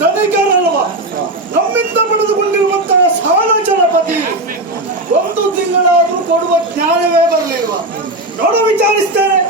ಧನಿಕರಲ್ವ ನಮ್ಮಿಂದ ಪಡೆದುಕೊಂಡಿರುವಂತಹ ಸಾಲ ಜಲಪತಿ ಒಂದು ತಿಂಗಳಾದ್ರೂ ಕೊಡುವ ಜ್ಞಾನವೇ ಬರಲಿಲ್ವಾ? ನೋಡು, ವಿಚಾರಿಸ್ತೇನೆ.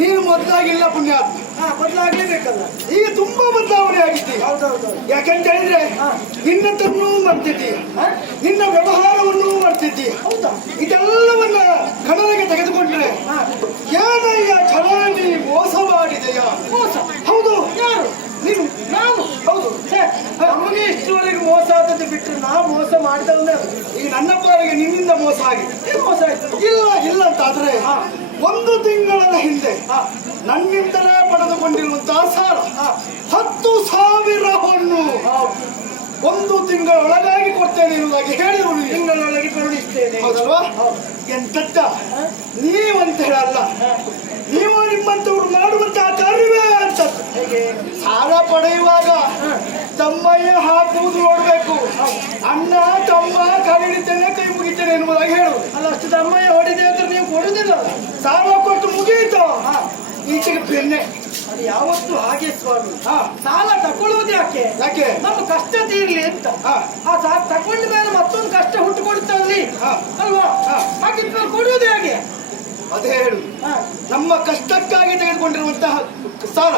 ನೀನು ಮೊದಲಾಗಿಲ್ಲ ಪುಣ್ಯ, ಬದಲಾಗಲೇಬೇಕಲ್ಲ. ಈಗ ತುಂಬಾ ಬದಲಾವಣೆ ಆಗಿದ್ದಿ. ಯಾಕಂತ ಹೇಳಿದ್ರೆ ನಿನ್ನತನ್ನೂ ಮಾಡ್ತಿದ್ದಿ, ನಿನ್ನ ವ್ಯವಹಾರವನ್ನೂ ಮಾಡ್ತಿದ್ದಿ. ಹೌದಾ? ಇದೆಲ್ಲವನ್ನ ಗಣನೆಗೆ ತೆಗೆದುಕೊಂಡ್ರೆ ಏನಯ್ಯ ಚೆನ್ನಾಗಿ ಮೋಸ ಮಾಡಿದೆಯಾ? ಮೋಸ? ಹೌದು. ಯಾರು? ನೀನು? ನಾನು? ಹೌದು. ನಮಗೆ ಇಷ್ಟುವರೆಗೆ ಮೋಸ ಆದದ್ದು ಬಿಟ್ಟರೆ ನಾವು ಮೋಸ ಮಾಡಿದವನ್ನ ಈಗ ನನ್ನ ಪಾಲಿಗೆ ನಿನ್ನಿಂದ ಮೋಸ ಆಗಿದೆ. ಏನು ಮೋಸ ಆಯ್ತು? ಇಲ್ಲ ಅಂತಾದ್ರೆ ಒಂದು ತಿಂಗಳ ಹಿಂದೆ ನನ್ನಿಂದಲೇ ಪಡೆದುಕೊಂಡಿರುವಂತಹ ಸಾಲ 10,000 ಹೊನ್ನು ಒಂದು ತಿಂಗಳೊಳಗಾಗಿ ಕೊಡ್ತೇನೆ ಎನ್ನುವುದಾಗಿ ಹೇಳಿದ್ರು. ತಿಂಗಳೊಳಗೆ ಕರುಣಿಸ್ತೇನೆ, ಹೌದಲ್ವಾ? ಎಂತದ್ದ ನೀವಂತ ಹೇಳಲ್ಲ, ನೀವು ನಿಮ್ಮಂತವ್ರು ಮಾಡುವಂತಹ ಕಾರ್ಯವೇ ಅಂತ. ಸಾಲ ಪಡೆಯುವಾಗ ತಮ್ಮಯ್ಯ ಹಾಕುವುದು ನೋಡ್ಬೇಕು. ಅಣ್ಣ ತಮ್ಮ ಕರೀತೇನೆ, ಕೈ ಮುಗಿತೇನೆ ಎನ್ನುವುದಾಗಿ ಹೇಳು. ಅಲ್ಲ, ಅಷ್ಟು ತಮ್ಮಯ್ಯ ಹೊಡಿದೆ ಅಂದ್ರೆ ನೀವು ಕೊಡುದಿಲ್ಲ. ಸಾಲ ಕೊಟ್ಟು ಮುಗಿಯಿತು, ಈಚೆಗೆ ಬೆನ್ನೆ. ಅದು ಯಾವತ್ತು ಹಾಗೆ ಸ್ವಾಮಿ. ಸಾಲ ತಗೊಳ್ಳುವುದು ಯಾಕೆ? ನಮ್ಮ ಕಷ್ಟ ತೀರ್ಲಿ ಅಂತ. ಆ ತಗೊಂಡ ಮೇಲೆ ಮತ್ತೊಂದು ಕಷ್ಟ ಹುಟ್ಟುಕೊಡುತ್ತಲ್ಲಿ ಅಲ್ವಾ? ಹಾಗಿದ್ಮೇಲೆ ಕೊಡುವುದು ಹೇಗೆ? ಅದೇ ಹೇಳು, ನಮ್ಮ ಕಷ್ಟಕ್ಕಾಗಿ ತೆಗೆದುಕೊಂಡಿರುವಂತಹ ಸಾಲ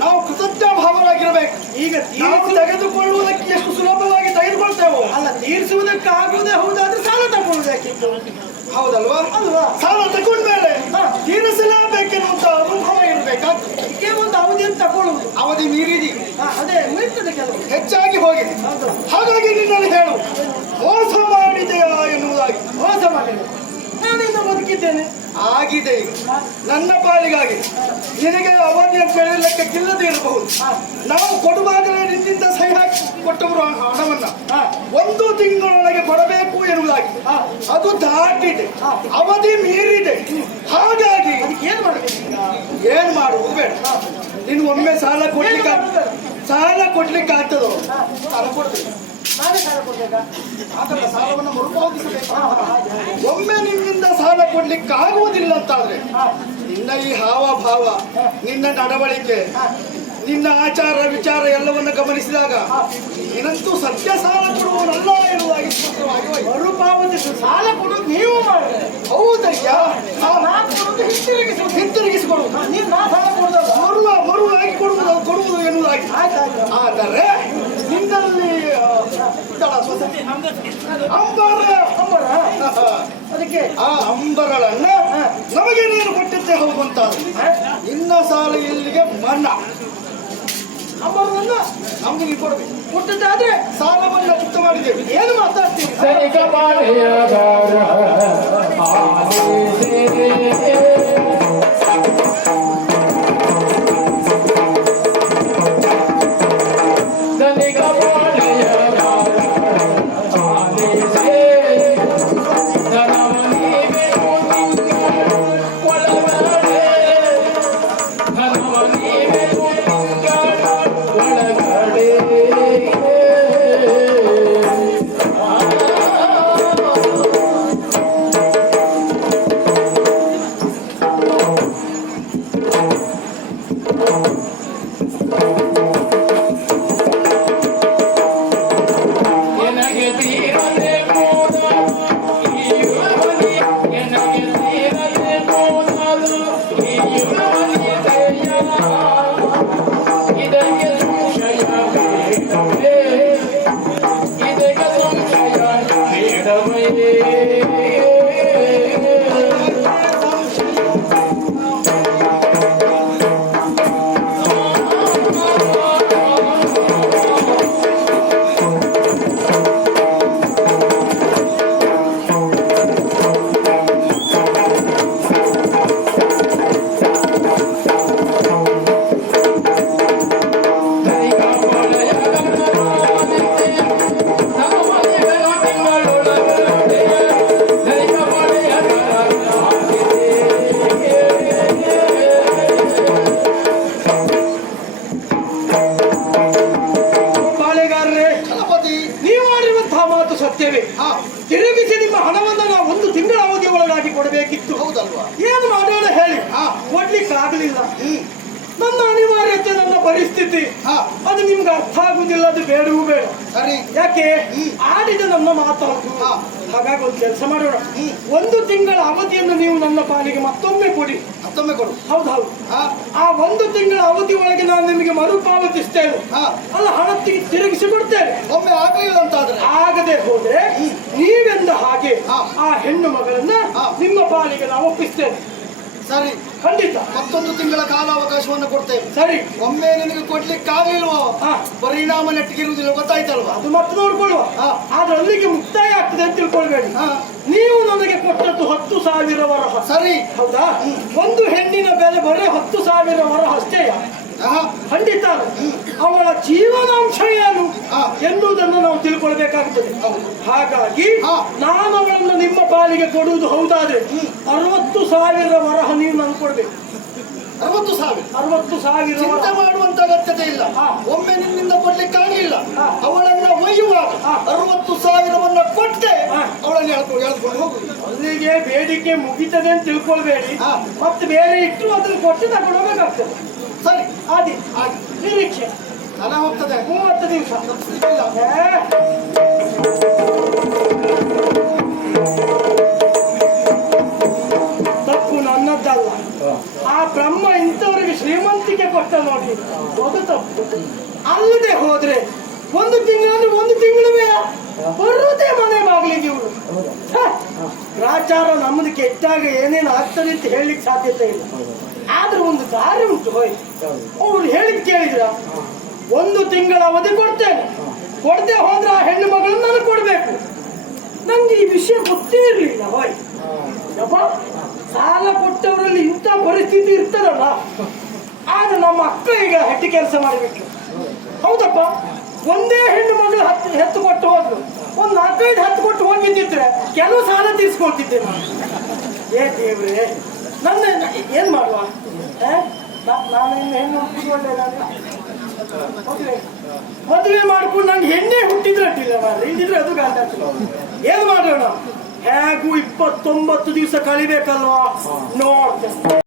ನಾವು ಕೃತಜ್ಞ ಭಾವರಾಗಿರಬೇಕು. ಈಗ ನಾವು ತೆಗೆದುಕೊಳ್ಳುವುದಕ್ಕೆ ಎಷ್ಟು ಸುಲಭವಾಗಿ ತೆಗೆದುಕೊಳ್ಳ ತೀರಿಸಿಕೊಳ್ತೇವೆ. ಅಲ್ಲ, ತೀರಿಸುವುದಕ್ಕಾಗುವುದೇ ಹೌದಾದ್ರೆ ಸಾಲ ತಗೊಳ್ಬೇಕಿತ್ತು. ಹೌದಲ್ವಾ? ಅಲ್ವಾ? ಸಾಲ ತಗೊಂಡ್ಮೇಲೆ ತೀರಿಸಲೇಬೇಕೆನ್ನುವಂತ ಅನುಭವ ಇರ್ಬೇಕಾಗ್ತದೆ. ಅದಕ್ಕೆ ಒಂದು ಅವಧಿಯನ್ನು ತಗೊಳ್ಳುವುದು. ಅವಧಿ ಮೀರಿದಿ, ಅದೇ ಮೀರ್ತದೆ ಕೆಲವು. ಹೆಚ್ಚಾಗಿ ಹೋಗಿದೆ. ಹೌದು. ಹಾಗಾಗಿ ನಿನ್ನಲ್ಲಿ ಹೇಳು, ಮೋಸ ಮಾಡಿದೆಯಾ ಎನ್ನುವುದಾಗಿ. ಮೋಸ ಮಾಡಿದೆ, ನಾನಿಂದ ಬದುಕಿದ್ದೇನೆ. ಆಗಿದೆ ಈಗ ನನ್ನ ಪಾಲಿಗಾಗಿ. ನಿನಗೆ ಅವಧಿ ಅಂತ ಹೇಳಿ ಲೆಕ್ಕಕ್ಕಿಲ್ಲದೆ ಇರಬಹುದು. ನಾವು ಕೊಡುವಾಗಲೇ ನಿನ್ನಿಂದ ಸಹಿ ಹಾಕಿ ಕೊಟ್ಟವರು ಹಣವನ್ನ 1 ತಿಂಗಳೊಳಗೆ ಕೊಡಬೇಕು ಎನ್ನುವುದಾಗಿ. ಅದು ದಾಟಿದೆ, ಅವಧಿ ಮೀರಿದೆ. ಹಾಗಾಗಿ ಏನ್ ಮಾಡಬೇಕು? ಏನ್ ಮಾಡುವುದು ಬೇಡ. ನೀನು ಒಮ್ಮೆ ಸಾಲ ಕೊಡ್ಲಿಕ್ಕೆ ಆಗ್ತದೋ? ಸಾಲ ಕೊಡ್ಬೇಕು, ನಾನೇ ಸಾಲ ಕೊಡ್ಬೇಕಾ? ಅದಲ್ಲ, ಸಾಲವನ್ನು ಮರುಪಾವತಿಸಬೇಕು. ಒಮ್ಮೆ ನಿನ್ನಿಂದ ಸಾಲ ಕೊಡ್ಲಿಕ್ಕೆ ಆಗುವುದಿಲ್ಲ ಅಂತಾದ್ರೆ ನಿನ್ನ ಈ ಹಾವ ಭಾವ, ನಿನ್ನ ನಡವಳಿಕೆ, ನಿನ್ನ ಆಚಾರ ವಿಚಾರ ಎಲ್ಲವನ್ನ ಗಮನಿಸಿದಾಗ ನೀನಂತೂ ಸತ್ಯ ಸಾಲ ಕೊಡುವನಲ್ಲ ಎನ್ನುವುದಾಗಿ ಸ್ಪಷ್ಟವಾಗಿ ಹೋಯಿತು. ಮರುಪಾವತಿಸು ಸಾಲ ಕೊಡೋದು ನೀವು ಮಾಡಿದ್ರೆ ಹೌದಯ್ಯ. ಹಿಂತಿರುಗಿಸಿಕೊಡುವುದು. ನೀವು ನಾ ಸಾಲ ಕೊಡೋದಲ್ಲ, ಮರುವಾಗಿ ಕೊಡುವುದು ಎನ್ನುವುದಾಗಿ. ಆದರೆ ನಿನ್ನಲ್ಲಿ ಅಂಬರ ಅದಕ್ಕೆ ಆ ಅಂಬರಳನ್ನ ನಮಗೆ ನೀನು ಕೊಟ್ಟಿದ್ದೆ ಹೌದು ಅಂತ ನಿನ್ನ ಸಾಲ ಇಲ್ಲಿಗೆ ಮನ್ನಾ. ಅಂಬರವನ್ನ ನಮ್ಗೆ ನೀವು ಕೊಡ್ಬೇಕು. ಕೊಟ್ಟದ್ದಾದ್ರೆ ಸಾಲವನ್ನ ಚುಕ್ತ ಮಾಡಿದ್ದೇವೆ. ಏನು ಮಾತಾಡ್ತೀವಿ? ಸತ್ಯವೇ? ತಿರುಗಿಸಿ ನಿಮ್ಮ ಹಣವನ್ನು ನಾವು 1 ತಿಂಗಳ ಅವಧಿಯ ಒಳಗಾಗಿ ಕೊಡಬೇಕಿತ್ತು. ಹೌದಲ್ವಾ? ಏನು ಮಾಡೋಣ ಹೇಳಿ? ಕೊಡ್ಲಿಕ್ಕೆ ಆಗಲಿಲ್ಲ. ನನ್ನ ಅನಿವಾರ್ಯತೆ, ನನ್ನ ಪರಿಸ್ಥಿತಿ ಅದು ನಿಮ್ಗೆ ಅರ್ಥ ಆಗುದಿಲ್ಲ. ಅದು ಬೇಡವೂ ಬೇಡ. ಸರಿ, ಯಾಕೆ ಆಡಿದ ನಮ್ಮ ಮಾತಾಡು. ಹಾಗಾಗಿ ಒಂದು ಕೆಲಸ ಮಾಡೋಣ, 1 ತಿಂಗಳ ಅವಧಿಯನ್ನು ನೀವು ನನ್ನ ಪಾಲಿಗೆ ಮತ್ತೊಮ್ಮೆ ಕೊಡಿ. ಮತ್ತೊಮ್ಮೆ ಕೊಡು. ಹೌದೌದು. ಆ 1 ತಿಂಗಳ ಅವಧಿ ಒಳಗೆ ನಾನು ನಿಮಗೆ ಮರುಪಾವತಿಸ್ತೇನೆ. ಅಲ್ಲ, ಹಣ ತಿರುಗಿಸಿ ಕೊಡ್ತೇನೆ. ಒಮ್ಮೆ ಆಗಲಿಲ್ಲ ಅಂತಾದ್ರೆ, ಆಗದೆ ಹೋದ್ರೆ ನೀವೆಂದ ಹಾಗೆ ಆ ಹೆಣ್ಣು ಮಗಳನ್ನ ನಿಮ್ಮ ಪಾಲಿಗೆ ನಾವು ಒಪ್ಪಿಸ್ತೇನೆ. ಸರಿ, ಖಂಡಿತ. ಮತ್ತೊಂದು ತಿಂಗಳ ಕಾಲಾವಕಾಶವನ್ನು ಕೊಡ್ತೇವೆ. ಸರಿ, ಒಮ್ಮೆ ನಿನಗೆ ಕೊಡ್ಲಿಕ್ಕೆ ಆಗಲಿಲ್ವೋ ಪರಿಣಾಮ ನೆಟ್ಟಿಗಿರುವುದಿಲ್ಲ, ಗೊತ್ತಾಯ್ತಲ್ವಾ? ಅದು ಮತ್ತೆ ನೋಡ್ಕೊಳ್ಳುವ. ಆದ್ರೆ ಅಲ್ಲಿಗೆ ಮುಕ್ತಾಯ ಆಗ್ತದೆ ಅಂತ ತಿಳ್ಕೊಳ್ಬೇಡಿ. ನೀವು ನನಗೆ ಕೊಟ್ಟದ್ದು 10,000 ವರಹ. ಸರಿ, ಹೌದಾ? ಒಂದು ಹೆಣ್ಣಿನ ಬೆಲೆ ಬರೀ 10,000 ವರಹ ಅಷ್ಟೇ. ಖಂಡಿತ ಅವಳ ಜೀವನಾಂಶ ಏನು ಎನ್ನುವುದನ್ನು ನಾವು ತಿಳ್ಕೊಳ್ಬೇಕಾಗುತ್ತದೆ. ಹಾಗಾಗಿ ನಾನು ಅವಳನ್ನು ನಿಮ್ಮ ಪಾಲಿಗೆ ಕೊಡುವುದು ಹೌದಾದ್ರೆ 60,000 ವರಹ ನೀವು ನನಗೆ ಕೊಡ್ಬೇಕು. 60,000 ಚಿಂತೆ ಮಾಡುವಂತ ಅಗತ್ಯತೆ ಇಲ್ಲ. ಒಮ್ಮೆ ನಿನ್ನಿಂದ ಕೊಡ್ಲಿಕ್ಕಾಗಲಿಲ್ಲ, ಅವಳನ್ನ ಒಯ್ಯುವಾಗ 60,000 ಕೊಟ್ಟೆ ಅವಳನ್ನು ಹೇಳ್ಕೊಂಡು ಹೋಗುದು. ಅಲ್ಲಿಗೆ ಬೇಡಿಕೆ ಮುಗಿತದೆ ಅಂತ ತಿಳ್ಕೊಳ್ಬೇಡಿ. ಮತ್ತೆ ಬೇರೆ ಇಟ್ಟು ಅದನ್ನು ಕೊಟ್ಟು ತಗೊಂಡು ಹೋಗ್ಬೇಕಾಗ್ತದೆ. ಸರಿ, ಆದಿ ನಿರೀಕ್ಷೆ ಹಣ ಹೋಗ್ತದೆ 30 ದಿವಸ. ತಪ್ಪು ನನ್ನದ್ದಲ್ಲ. ಆ ಬ್ರಹ್ಮ ಇಂಥವರಿಗೆ ಶ್ರೀಮಂತಿಕೆ ಕೊಟ್ಟ ನೋಡಿ, ಅದು ತಪ್ಪು. ಅಲ್ಲದೆ ಹೋದ್ರೆ 1 ತಿಂಗಳು ಅಂದ್ರೆ 1 ತಿಂಗಳು ಬರುದೇ ಮನೆ ಬಾಗಿಲಿಗೆ ಇವಳು. ಗ್ರಾಚಾರ ನಮ್ಮದು ಕೆಟ್ಟಾಗ ಏನೇನು ಆಗ್ತದೆ ಅಂತ ಹೇಳಲಿಕ್ಕೆ ಸಾಧ್ಯತೆ ಇಲ್ಲ. ಆದ್ರೆ ಒಂದು ದಾರಿ ಉಂಟು. ಹೋಯ್ತು ಅವ್ರು ಹೇಳಿದ್ ಕೇಳಿದ್ರ 1 ತಿಂಗಳ ಅವಧಿ ಕೊಡ್ತೇನೆ, ಕೊಡದೆ ಹೋದ್ರೆ ಆ ಹೆಣ್ಣು ಮಗಳನ್ನು ನನಗೆ ಕೊಡ್ಬೇಕು. ನಂಗೆ ಈ ವಿಷಯ ಗೊತ್ತೇ ಇರ್ಲಿಲ್ಲ. ಯಪ್ಪ, ಸಾಲ ಕೊಟ್ಟವರಲ್ಲಿ ಇಂಥ ಪರಿಸ್ಥಿತಿ ಇರ್ತದಲ್ಲ. ಆದ್ರೆ ನಮ್ಮ ಅಕ್ಕ ಈಗ ಹೆಟ್ಟಿ ಕೆಲಸ ಮಾಡಿಬಿಟ್ರು. ಹೌದಪ್ಪ, ಒಂದೇ ಹೆಣ್ಣು ಮಗಳು ಹೆತ್ತು ಕೊಟ್ಟು ಹೋದ್ರು, ಒಂದು 4-5 10 ಕೊಟ್ಟು ಹೋಗಿದ್ದಿದ್ರೆ ಕೆಲವು ಸಾಲ ತೀರ್ಸ್ಕೊಳ್ತಿದ್ದೆ ನಾನು. ಏ ದೇವ್ರೆ, ನನ್ನ ಏನ್ ಮಾಡುವ? ನಾನು ಇನ್ನು ಹೆಣ್ಣು ಹುಟ್ಟಿಕೊಂಡೆ. ಮದುವೆ ಮಾಡ್ಕೊಂಡು ನಂಗೆ ಹೆಣ್ಣೆ ಹುಟ್ಟಿದ್ರೆ ಅಡ್ಡಿಲ್ಲ, ಇಲ್ದಿದ್ರೆ ಅದು ಗಂಡ. ಏನ್ ಮಾಡೋಣ? ಹೇಗೂ 29 ದಿವಸ ಕಳಿಬೇಕಲ್ವಾ? ನೋಡ್ತೇನೆ.